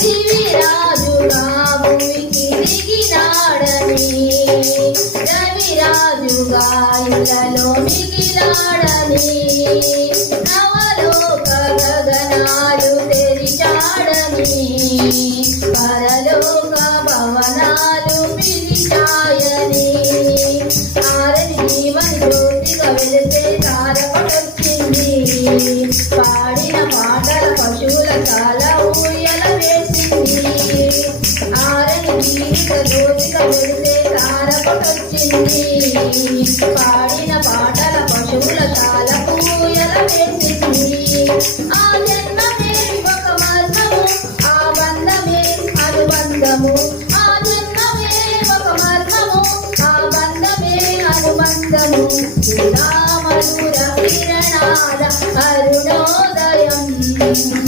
శివిరాజుగా భూమికి దిగినాడని రవిరాజుగా ఇళ్ళలో మిగిలాడని నవలోక గగనాలు తెరిచాడని పరలోక భవనాలు పిలిచాయని ఆరని జీవని జ్యోతిగా వెలిసే తారకొచ్చింది పాడిన పాటల పశువుల చాలా ఊయల వేసింది ఆరని జీవిత జ్యోతిగా వెలిసే తారకొచ్చింది పాడిన పాటల పశువుల చాలా ఊయల వేసింది